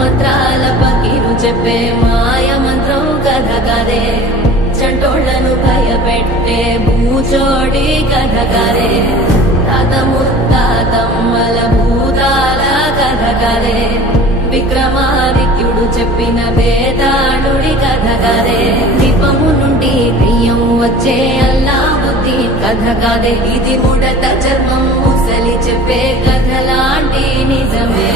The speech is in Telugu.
మంత్రాల పకీరు చెప్పే మాయ మంత్రం కథ కదే చంటోళ్లను భయపెట్టే భూచోడి కథ కదే తాత ముత్తాతమ్మల భూతాల కథ కదే విక్రమాదిత్యుడు చెప్పిన వేదాళుడి కథ కదే దీపము నుండి బియ్యం వచ్చే అల్లావుద్దీన్ కథ కదే ఇది ముడత చర్మం ముసలి చెప్పే కథ లాంటి నిజమే